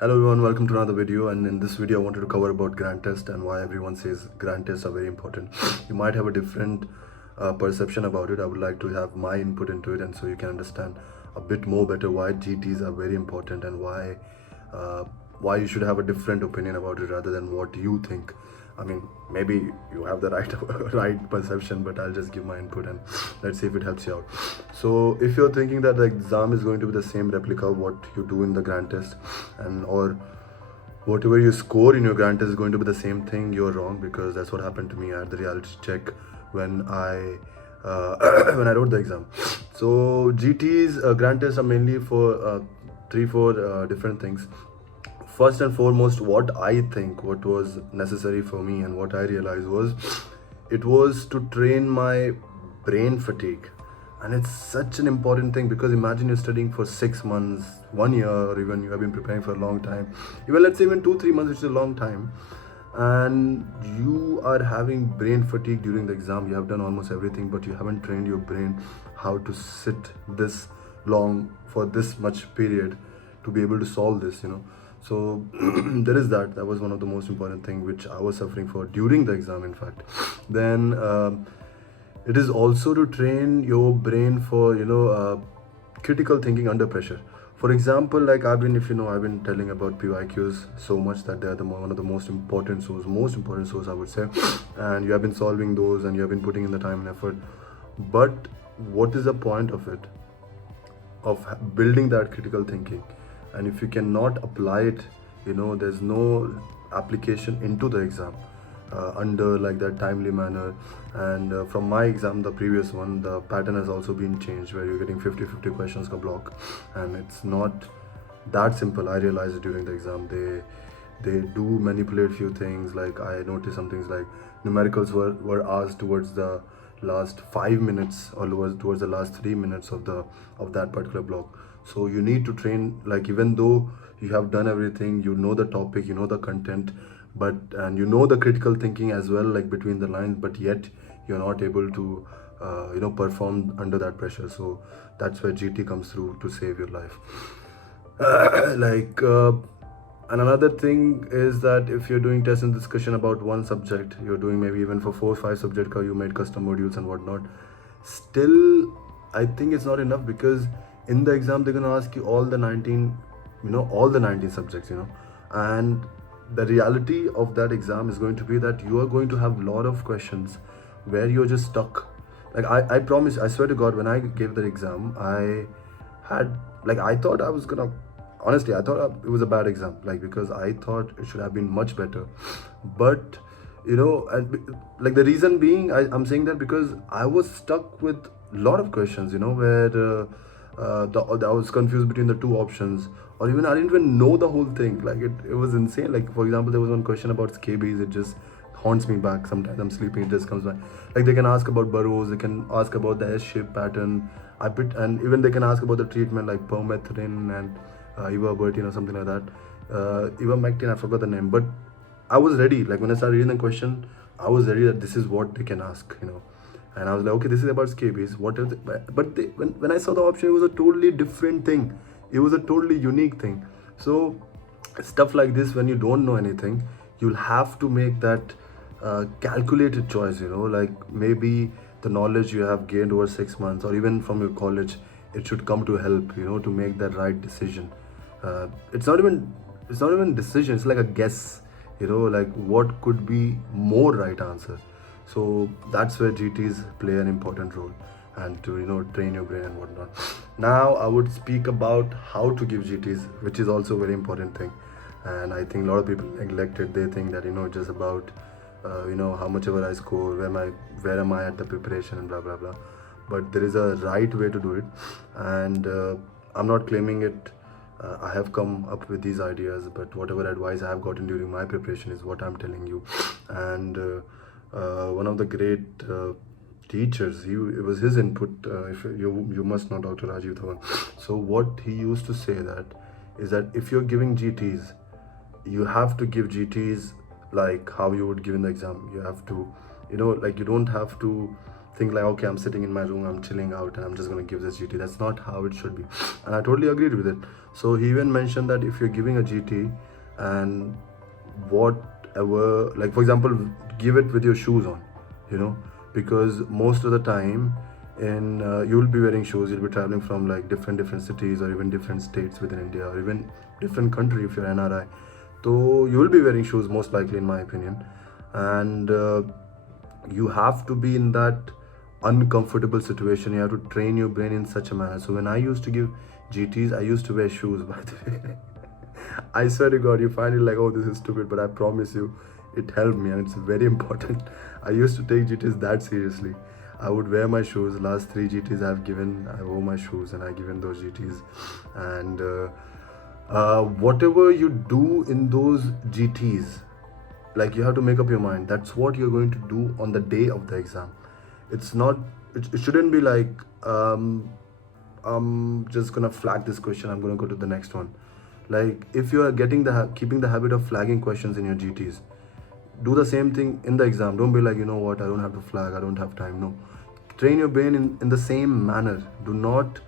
Hello everyone, welcome to another video, and in this video I wanted to cover about grand test and why everyone says grand tests are very important. You might have a different perception about it. I would like to have my input into it, and so you can understand a bit more better why GTs are very important and uh, why you should have a different opinion about it rather than what you think. I mean, maybe you have the right right perception, but I'll just give my input and let's see if it helps you out. So, if you're thinking that the exam is going to be the same replica of what you do in the grand test, and or whatever you score in your grand test is going to be the same thing, you're wrong, because that's what happened to me. I had the reality check when I when I wrote the exam. So GTs, grand tests are mainly for three, four different things. First and foremost, what I think, what was necessary for me, and what I realized was it was to train my brain fatigue. And it's such an important thing, because imagine you're studying for 6 months, 1 year, or even you have been preparing for a long time, even let's say even 2 3 months, which is a long time, and you are having brain fatigue during the exam. You have done almost everything, but you haven't trained your brain how to sit this long for this much period to be able to solve this. So there is that was one of the most important thing which I was suffering for during the exam, in fact. Then it is also to train your brain for critical thinking under pressure. For example, like I've been telling about PYQs so much that they're one of the most important source, I would say. And you have been solving those, and you have been putting in the time and effort. But what is the point of it, of building that critical thinking? And if you cannot apply it, there's no application into the exam under like that timely manner. And from my exam, the previous one, the pattern has also been changed, where you're getting 50-50 questions per block, and it's not that simple. I realized during the exam they do manipulate few things. Like I noticed some things like numericals were asked towards the last 5 minutes, or towards the last 3 minutes of that particular block. So you need to train, like, even though you have done everything, you know the topic, you know the content, but and you know the critical thinking as well, like between the lines, but yet you're not able to perform under that pressure. So that's where GT comes through to save your life. like and another thing is that if you're doing test and discussion about one subject, you're doing maybe even for 4 or 5 subject, you made custom modules and whatnot, still I think it's not enough, because in the exam they're going to ask you all the 19 subjects, and the reality of that exam is going to be that you are going to have a lot of questions where you're just stuck. Like I promise, I swear to God, when I gave the exam, I thought I was gonna, honestly, I thought it was a bad exam, like, because I thought it should have been much better. But like, the reason being, I'm saying that because I was stuck with a lot of questions, where I was confused between the two options, or even I didn't even know the whole thing. Like it was insane. Like, for example, there was one question about scabies. It just haunts me back. Sometimes I'm sleeping, it just comes back. Like, they can ask about burrows, they can ask about the S-shaped pattern. And even they can ask about the treatment, like permethrin and ivermectin or something like that. Ivermectin, I forgot the name, but I was ready. Like, when I started reading the question, I was ready that this is what they can ask. And I was like, okay, this is about scabies. What else? But when I saw the option, it was a totally different thing. It was a totally unique thing. So stuff like this, when you don't know anything, you'll have to make that calculated choice. Like, maybe the knowledge you have gained over 6 months, or even from your college, it should come to help, to make that right decision. uh, it's not even it's not even decision, it's like a guess, like what could be more right answer. So that's where GTs play an important role, and to train your brain and whatnot. Now I would speak about how to give GTs, which is also a very important thing. And I think a lot of people neglect it. They think that just about how much ever I score, where am I at the preparation, and blah blah blah. But there is a right way to do it, and I'm not claiming it. I have come up with these ideas, but whatever advice I have gotten during my preparation is what I'm telling you. And one of the great teachers, it was his input. If you must know Dr. Rajiv Dhawan. So what he used to say that is that if you're giving GTs, you have to give GTs like how you would give in the exam. You have to, like, you don't have to think like, okay, I'm sitting in my room, I'm chilling out, and I'm just going to give this GT. That's not how it should be. And I totally agreed with it. So he even mentioned that if you're giving a GT, and whatever, like for example, give it with your shoes on, you know, because most of the time in you'll be wearing shoes, you'll be traveling from like different cities or even different states within India or even different country if you're NRI. So you will be wearing shoes most likely, in my opinion, and you have to be in that uncomfortable situation. You have to train your brain in such a manner. So when I used to give GTs, I used to wear shoes, by the way. I swear to God, you find it like, oh, this is stupid, but I promise you, it helped me and it's very important. I used to take GTs that seriously. I would wear my shoes. Last 3 GTs I've given, I wore my shoes and I given those GTs. And whatever you do in those GTs, like you have to make up your mind. That's what you're going to do on the day of the exam. It's not. It shouldn't be like I'm just gonna flag this question, I'm gonna go to the next one. Like if you are keeping the habit of flagging questions in your GTs, do the same thing in the exam. Don't be like, you know what, I don't have to flag, I don't have time. No, train your brain in the same manner. Do not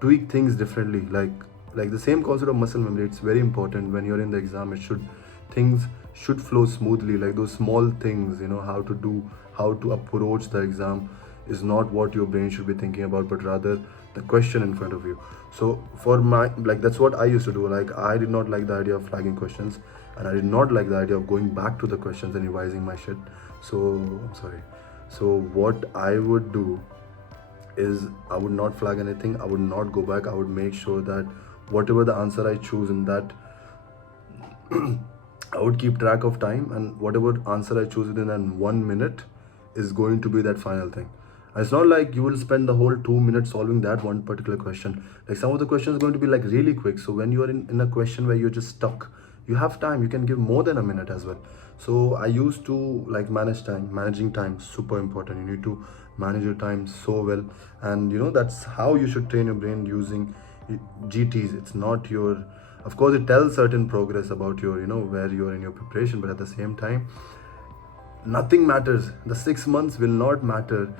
tweak things differently. Like the same concept of muscle memory, it's very important when you're in the exam. Things should flow smoothly. Like those small things, you know, how to approach the exam is not what your brain should be thinking about, but rather the question in front of you. So for my, like, that's what I used to do. Like I did not like the idea of flagging questions, and I did not like the idea of going back to the questions and revising my shit. So I'm sorry. So what I would do is I would not flag anything. I would not go back. I would make sure that whatever the answer I choose in that I would keep track of time, and whatever answer I choose within that 1 minute is going to be that final thing. And it's not like you will spend the whole 2 minutes solving that one particular question. Like some of the questions are going to be like really quick. So when you are in a question where you're just stuck, you have time. You can give more than a minute as well. So I used to like manage time. Managing time, super important. You need to manage your time so well, and you know that's how you should train your brain using GTs. It's not your, of course it tells certain progress about your, you know, where you are in your preparation, but at the same time nothing matters. The 6 months will not matter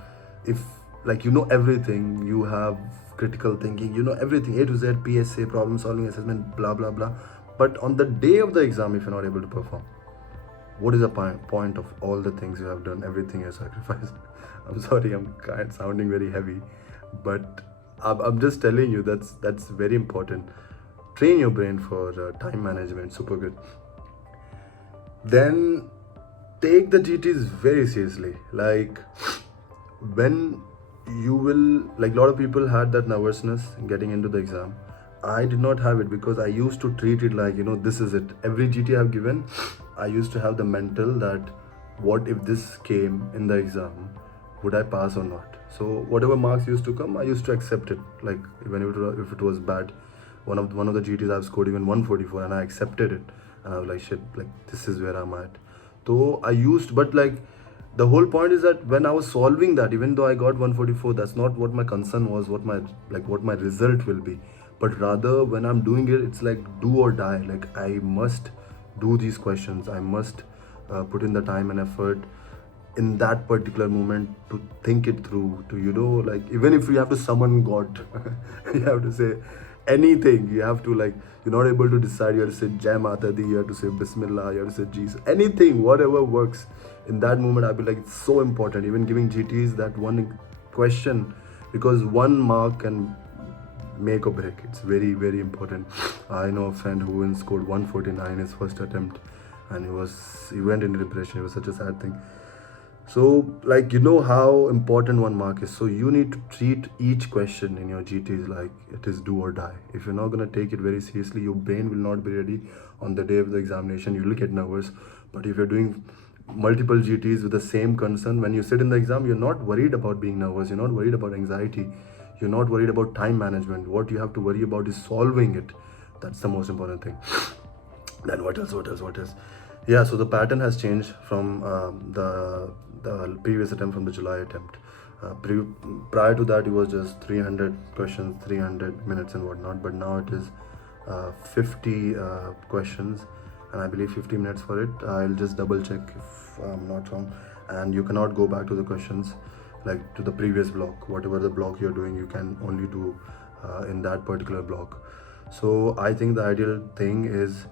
if like you know everything. You have critical thinking, you know everything, A to Z, PSA, problem solving, assessment, blah blah blah. But on the day of the exam, if you're not able to perform, what is the point of all the things you have done, everything you have sacrificed? I'm sorry, I'm kind of sounding very heavy, but I'm just telling you that's very important. Train your brain for time management, super good. Then take the GTs very seriously. Like when you will, like a lot of people had that nervousness getting into the exam. I did not have it because I used to treat it like, you know, this is it. Every GT I've given, I used to have the mental that what if this came in the exam, would I pass or not? So whatever marks used to come, I used to accept it. Like even if it was bad, one of the GTs I've scored even 144 and I accepted it, and I was like, shit, like this is where I'm at. So I used, but like the whole point is that when I was solving that, even though I got 144, that's not what my concern was, what my result will be. But rather when I'm doing it, it's like do or die. Like I must do these questions. I must put in the time and effort in that particular moment to think it through, to, you know, like even if you have to summon God, you have to say anything. You have to, like, you're not able to decide, you have to say Jai Mata Di, you have to say Bismillah, you have to say Jesus, anything, whatever works. In that moment I'll be like, it's so important. Even giving GTs, that one question, because 1 mark can make or break. It's very, very important. I know a friend who even scored 149 his first attempt, and he went into depression. It was such a sad thing. So like, you know how important 1 mark is. So you need to treat each question in your GTs like it is do or die. If you're not going to take it very seriously, your brain will not be ready on the day of the examination. You will get nervous. But if you're doing multiple GTs with the same concern, when you sit in the exam, you're not worried about being nervous, you're not worried about anxiety, you're not worried about time management. What you have to worry about is solving it. That's the most important thing. Then what else? Yeah, so the pattern has changed from the previous attempt, from the July attempt. Prior to that, it was just 300 questions, 300 minutes and whatnot, but now it is 50 questions, and I believe 50 minutes for it. I'll just double check if I'm not wrong. And you cannot go back to the questions. like to the previous block. Whatever the block you're doing, you can only do in that particular block. So I think the ideal thing is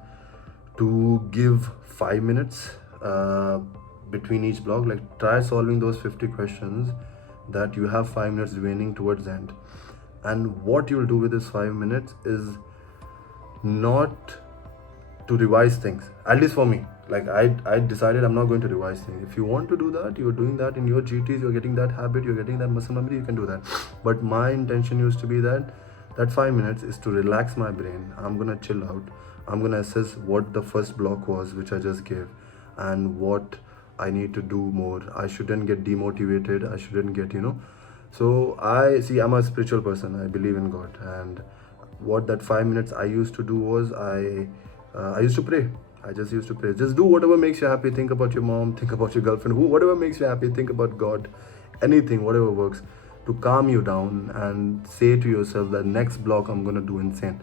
to give 5 minutes between each block. Like try solving those 50 questions that you have 5 minutes remaining towards the end. And what you'll do with this 5 minutes is not to revise things, at least for me. Like I decided I'm not going to revise things. If you want to do that, you're doing that in your GTs, you're getting that habit, you're getting that muscle memory, you can do that. But my intention used to be that 5 minutes is to relax my brain. I'm gonna chill out. I'm gonna assess what the first block was which I just gave and what I need to do more. I shouldn't get demotivated. I shouldn't get, So I'm a spiritual person. I believe in God, and what that 5 minutes I used to do was I used to pray. I just used to pray. Just do whatever makes you happy. Think about your mom, think about your girlfriend, whatever makes you happy. Think about God, anything, whatever works to calm you down, and say to yourself that next block I'm gonna do insane.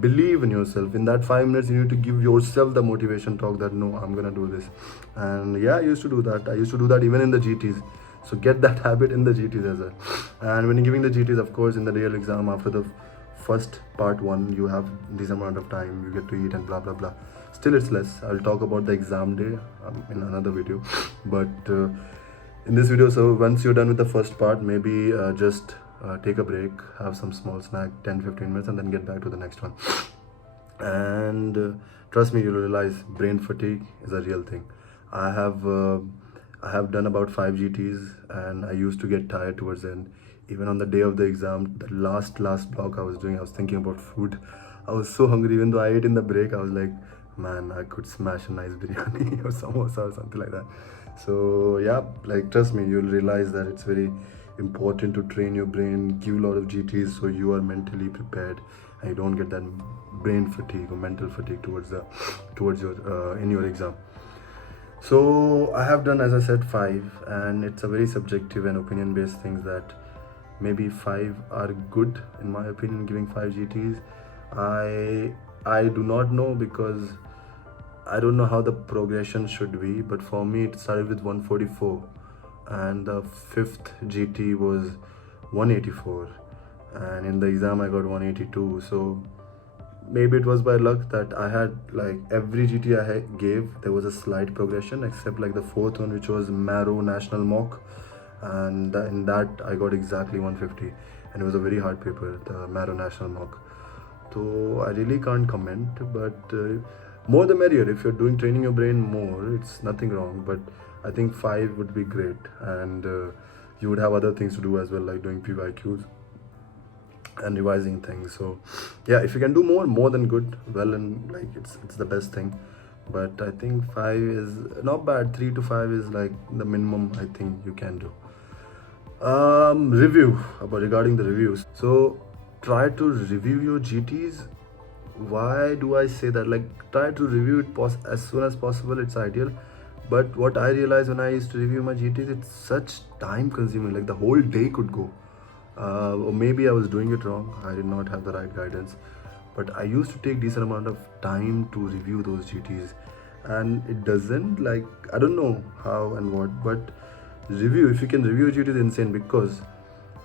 Believe in yourself. In that 5 minutes, you need to give yourself the motivation talk that no, I'm gonna do this. And yeah, I used to do that. I used to do that even in the GTs. So get that habit in the GTs as well. And when you're giving the GTs, of course, in the real exam, after the first part 1, you have this amount of time, you get to eat and blah blah blah. Still it's less. I'll talk about the exam day in another video. But in this video, so once you're done with the first part, maybe just take a break, have some small snack, 10-15 minutes, and then get back to the next one. And trust me, you'll realize brain fatigue is a real thing. I have done about 5 GTs, and I used to get tired towards the end. Even on the day of the exam, the last block I was thinking about food. I was so hungry. Even though I ate in the break, I was like, man, I could smash a nice biryani or samosa or something like that. So yeah, like trust me, you'll realize that it's very important to train your brain, give a lot of GTs so you are mentally prepared and you don't get that brain fatigue or mental fatigue towards your in your exam. So I have done, as I said, 5, and it's a very subjective and opinion based things that maybe 5 are good in my opinion. Giving 5 GTs, I do not know, because I don't know how the progression should be, but for me it started with 144 and the 5th GT was 184, and in the exam I got 182. So maybe it was by luck that I had, like, every GT I gave, there was a slight progression, except like the 4th one, which was Marrow National Mock, and in that I got exactly 150, and it was a very hard paper, the Marrow National Mock. So I really can't comment, but more the merrier. If you're training your brain more, it's nothing wrong, but I think 5 would be great, and you would have other things to do as well, like doing PYQs and revising things. So yeah, if you can do more than good, well, and like it's the best thing. But I think 5 is not bad. 3 to 5 is like the minimum I think you can do. Regarding the reviews, so try to review your GTs. Why do I say that? Like, try to review it as soon as possible. It's ideal. But what I realized when I used to review my GTs, it's such time consuming. Like the whole day could go. Or maybe I was doing it wrong. I did not have the right guidance. But I used to take decent amount of time to review those GTs, and it doesn't, like, I don't know how and what, but if you can review GT is insane, because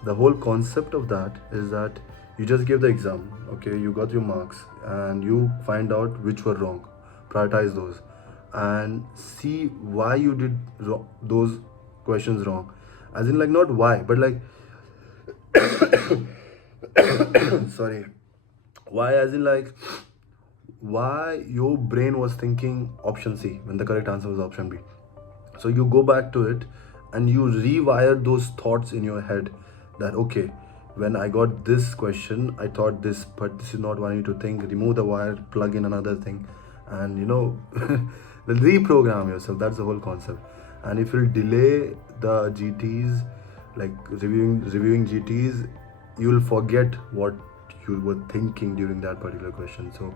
the whole concept of that is that you just give the exam, okay, you got your marks, and you find out which were wrong, prioritize those, and see why you did those questions wrong. As in, like, not why, but like sorry, why, as in, like, why your brain was thinking option C when the correct answer was option B. So you go back to it and you rewire those thoughts in your head that, okay, when I got this question, I thought this, but this is not what I need to think. Remove the wire, plug in another thing, and reprogram yourself. That's the whole concept. And if you delay the GTs, like reviewing GTs, you'll forget what you were thinking during that particular question. So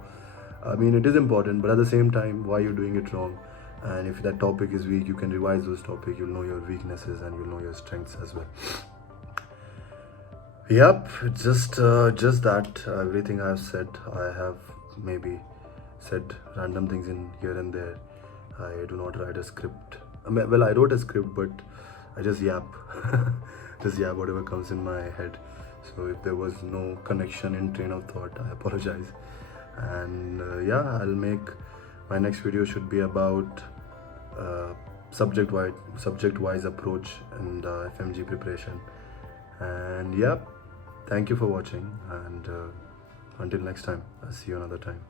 I mean, it is important, but at the same time, why you're doing it wrong. And if that topic is weak, you can revise those topics. You'll know your weaknesses and you'll know your strengths as well. Yep, it's just that everything I've said, I have maybe said random things in here and there. I do not write a script. I mean, well, I wrote a script, but I just yap, just yap whatever comes in my head. So if there was no connection in train of thought, I apologize. And yeah, I'll make my next video should be about subject wise approach and FMG preparation. And yeah, thank you for watching, and until next time, I'll see you another time.